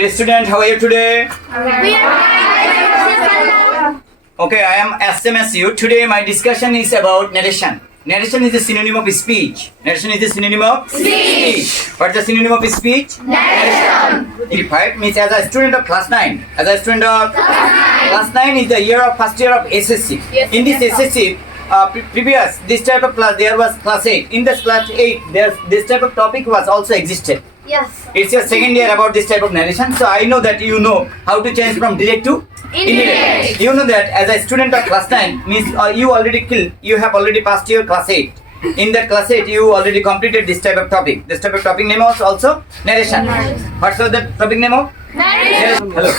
Dear student, how are you today? We are Okay, I am SMSU. Today my discussion is about narration. Narration is a synonym of speech. Narration is a synonym of speech. What is the synonym of speech? narration. Right? Means as a student of class 9. As a student of class 9 is the first year of SSC. Yes, In this yes, SSC, previous this type of class there was class 8. In this class 8, this type of topic was also existed. Yes. It's your second year about this type of narration, so I know that you know how to change from direct to Indirect. You know that as a student of class 9 means you have already passed your class 8. In that class 8 you already completed this type of topic. This type of topic name was also narration. What's the topic name of? Narration. Hello.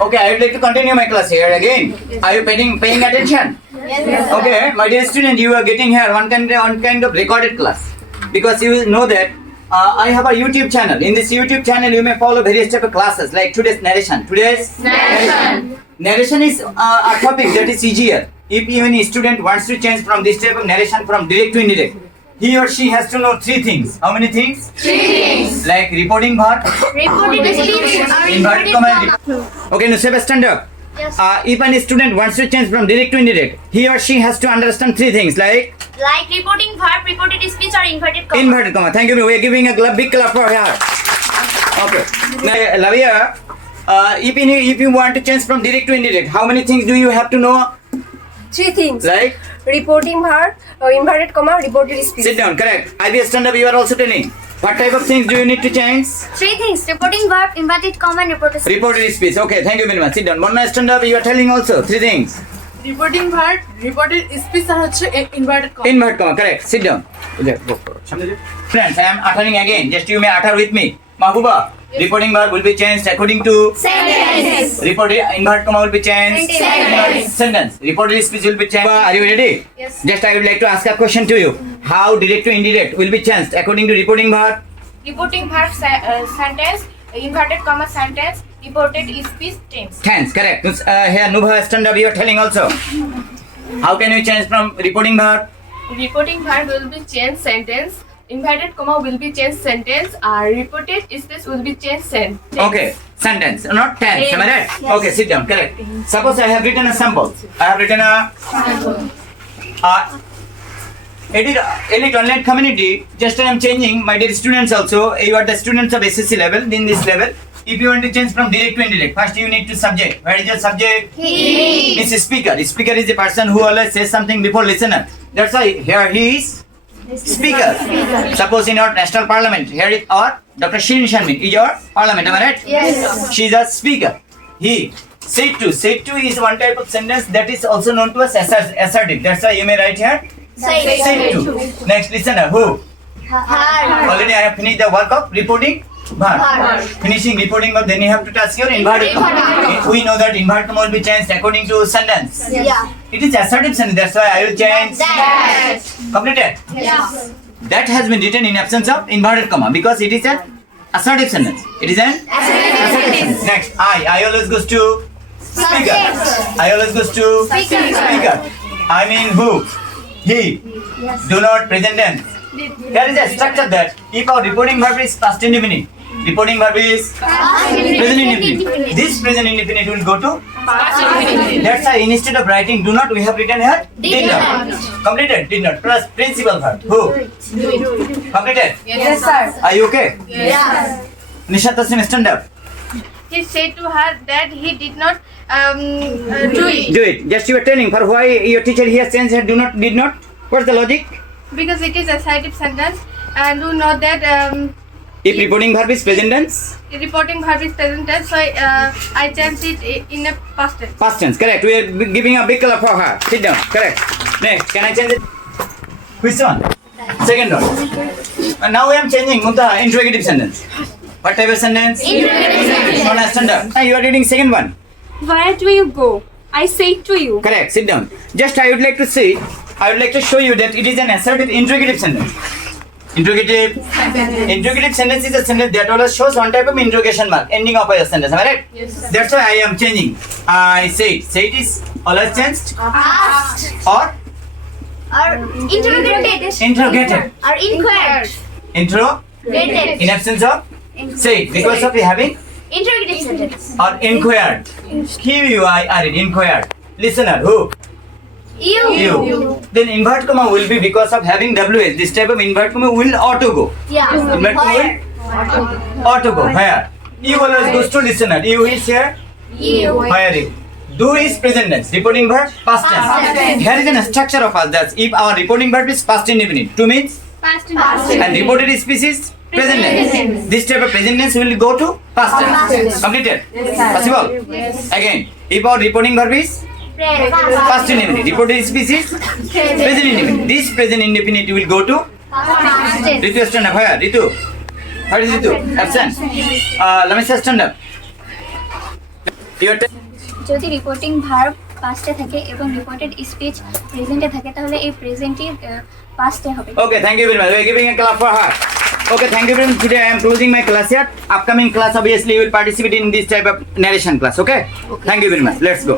Okay, I would like to continue my class here again. Are you paying attention? Yes. Okay, my dear student, you are getting here one kind of recorded class because you will know that I have a YouTube channel. In this YouTube channel, you may follow various type of classes like today's narration. Narration is a topic that is easier. If even a student wants to change from this type of narration from direct to indirect, he or she has to know 3 things. How many things? 3 things. Like reporting verb, Reported speech or inverted inverted comma. comma. Okay, now say stand up. Yes. If a student wants to change from direct to indirect, he or she has to understand 3 things like Like reporting verb, reported speech or inverted comma. inverted comma. Thank you. We are giving a big clap for her. Okay. Now, Lavia, if you want to change from direct to indirect, how many things do you have to know? 3 things. Like, Reporting verb, inverted comma, reported speech. sit down. Correct. IBS stand up. You are also telling. What type of things do you need to change? 3 things. Reporting verb, inverted comma and reported speech. Reported speech. Okay. Thank you very much. Sit down. Monna, stand up. You are telling also 3 things. Reporting verb reported speech আর হচ্ছে inverted comma Inverted comma. Correct. Sit down. There. Go. Friends, I am uttering again. Just you may utter with me. Mahbuba. Reporting verb will be changed according to Sentence. reported inverted comma will be changed. Sentence. Reported speech will be changed. Are you ready? Yes. Just I would like to ask a question to you. How direct to indirect will be changed according to reporting verb? Reporting verb sentence inverted comma sentence reported speech tense Tense. Correct. Here Nubha stand up. You are telling also. How can you change from reporting verb? Reporting verb will be change sentence inverted comma will be change sentence আর reported speech will be change sentence. Okay. Sentence. Not tense. Am I right? Yes. Okay. Sit down. Correct. Suppose I have written a sample. I have written a elite online community. Just I am changing. My dear students also. You are the students of SSC level. In this level. If you want to change from direct to indirect, first you need to subject. Where is your subject? He. It's a speaker. A speaker is a person who always says something before listener. That's why here he is speaker. Suppose in our national parliament, here is our Dr. Shirin Sharmin is your parliament. Am I right? Yes. She is a speaker. He. Said to. Said to is one type of sentence that is also known to as assertive. That's why you may write here. Said to. Next listener. Who? Her. Already I have finished the work of reporting verb. Finishing reporting verb, then you have to touch your inverted comma. We know that inverted comma will be changed according to sentence. Yeah. It is assertive sentence. That's why I will change. That. Completed. Yes. That has been written in absence of inverted comma because it is an assertive sentence. It is an assertive sentence. Next, I always goes to speaker. Subject. I always goes to Speaker. I mean who? He. Yes. Do not present tense. There is a structure that if our reporting verb is past indefinite, reporting verb is present indefinite. This present indefinite will go to past indefinite. That's why instead of writing do not, we have written here did not. Completed. Did not. Plus principal verb. Who? Completed. Yes, sir. Are you okay? Yes. Nishat Tasnim, stand up. He said to her that he did not do it Do it. Just you are telling for why your teacher here changed here do not, did not. What's the logic? because it is assertive sentence and do know that If reporting verb is present tense, reporting verb is present tense, so I changed it in a past tense. past tense. Correct. We are giving a big clap for her. Sit down. Correct. Next, can I change it? Which one? Second one. And now I am changing the interrogative sentence. What type of sentence? Interrogative sentence. Not a standard. You are reading second one. Where do you go? I say to you. Correct. Sit down. Just I would like to say, I would like to show you that it is an assertive interrogative sentence. Interrogative sentence is a sentence that always shows one type of interrogation mark ending of a sentence. Am I right? Yes. That's why I am changing. I say it. Say it is always changed Asked. or Or interrogated. interrogated. Or inquired. Intro Gated. in absence of Say it. Because of having Interrogative sentence. or inquired. Q-U-I-R-E, inquired. Listener, who? You. Then invert comma will be because of having WH. This type of invert comma will auto go. Yeah. Invert comma Where? will auto go. Where? You always goes to listener. You is here. You. Where is? Do is present tense. Reporting verb past tense. Past tense. Here is a structure of us that if our reporting verb is past indefinite, to means Past and reported species present tense. This type of present tense will go to past tense. Completed? Possible? Again, if our reporting verb is past indefinite, reported species present indefinite. This present indefinite will go to Ritu stand up. Where? Ritu. Where is Ritu? Absent. Lamisa stand up. Your turn. যদি reporting verb পাস্টে থাকে এবং reported speech প্রেজেন্টে থাকে তাহলে এই প্রেজেন্টই পাস্টে হবে Okay, thank you very much. We are giving a clap for her. Okay, thank you very much. Today I am closing my class here. Upcoming class, obviously, you will participate in this type of narration class. Okay? Thank you very much. Let's go.